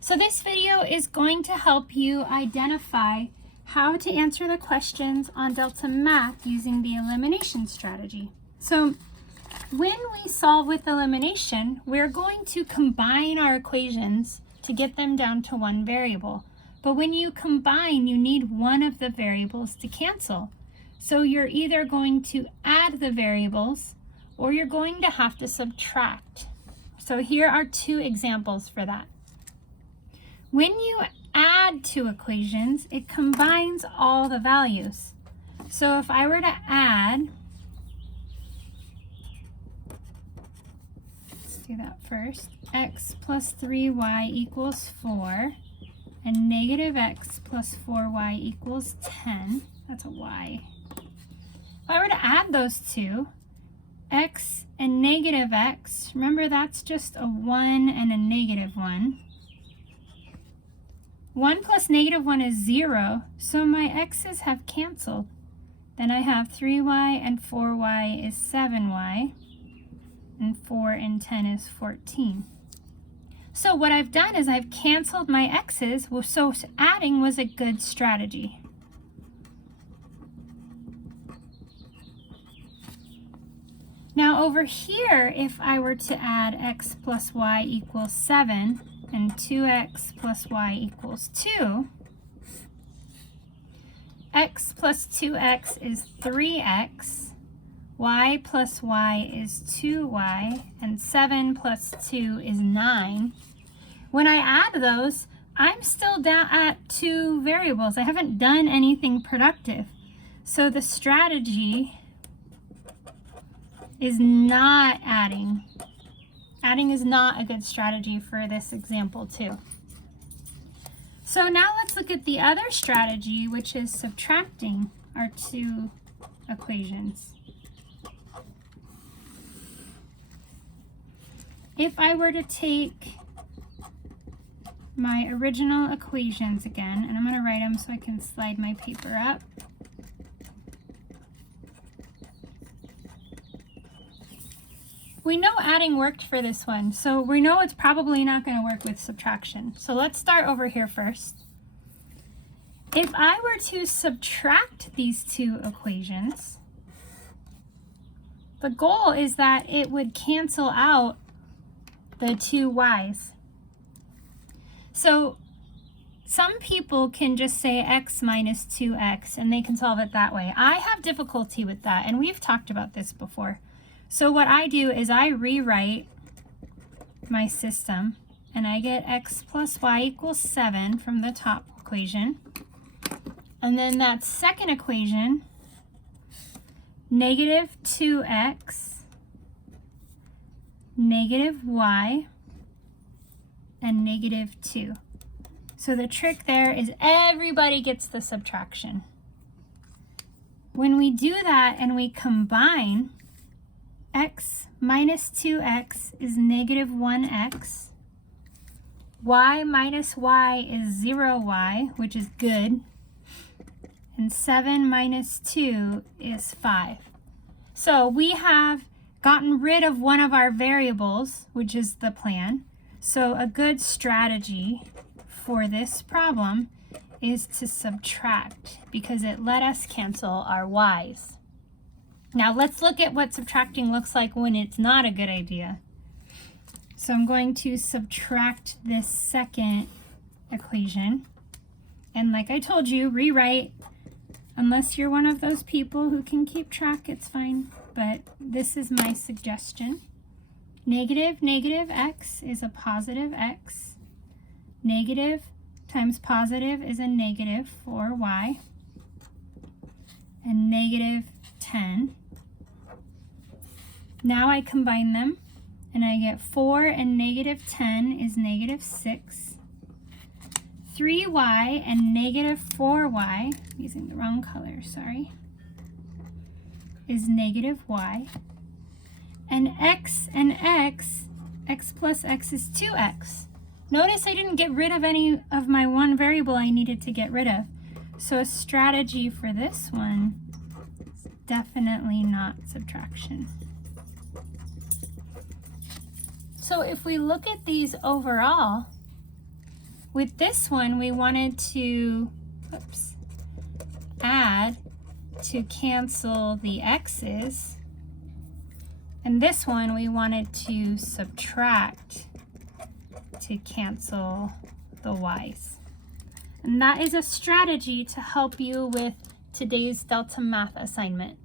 So this video is going to help you identify how to answer the questions on Delta Math using the elimination strategy. So when we solve with elimination, we're going to combine our equations to get them down to one variable. But when you combine, you need one of the variables to cancel. So you're either going to add the variables or you're going to have to subtract. So here are two examples for that. When you add two equations, it combines all the values. So if I were to add, let's do that first, x plus 3y equals 4, and negative x plus 4y equals 10, that's a y. If I were to add those two, x and negative x, remember that's just a 1 and a negative 1. 1 plus negative 1 is 0, so my x's have canceled. Then I have 3y and 4y is 7y, and 4 and 10 is 14. So what I've done is I've canceled my x's, so adding was a good strategy. Now over here, if I were to add x plus y equals 7 and 2x plus y equals 2, x plus 2x is 3x, y plus y is 2y, and 7 plus 2 is 9. When I add those, I'm still down at two variables. I haven't done anything productive. So the strategy is not adding. Adding is not a good strategy for this example too. So now let's look at the other strategy, which is subtracting our two equations. If I were to take my original equations again, and I'm going to write them so I can slide my paper up. We know adding worked for this one, so we know it's probably not going to work with subtraction. So let's start over here first. If I were to subtract these two equations, the goal is that it would cancel out the two y's. So some people can just say x minus 2x and they can solve it that way. I have difficulty with that, and we've talked about this before. So what I do is I rewrite my system, and I get x plus y equals 7 from the top equation. And then that second equation, negative 2x, negative y, and negative 2. So the trick there is everybody gets the subtraction. When we do that and we combine, x minus 2x is negative 1x. Y minus y is 0y, which is good. And 7 minus 2 is 5. So we have gotten rid of one of our variables, which is the plan. So a good strategy for this problem is to subtract, because it let us cancel our y's. Now let's look at what subtracting looks like when it's not a good idea. So I'm going to subtract this second equation. And like I told you, rewrite. Unless you're one of those people who can keep track, it's fine. But this is my suggestion. Negative x is a positive x. Negative times positive is a negative 4y. And negative 10. Now I combine them, and I get 4 and negative 10 is negative 6. 3y and negative 4y, using the wrong color, sorry, is negative y. And x plus x is 2x. Notice I didn't get rid of any of my one variable I needed to get rid of. So a strategy for this one is definitely not subtraction. So if we look at these overall, With this one, we wanted to, add to cancel the x's. And this one, we wanted to subtract to cancel the y's. And that is a strategy to help you with today's Delta Math assignment.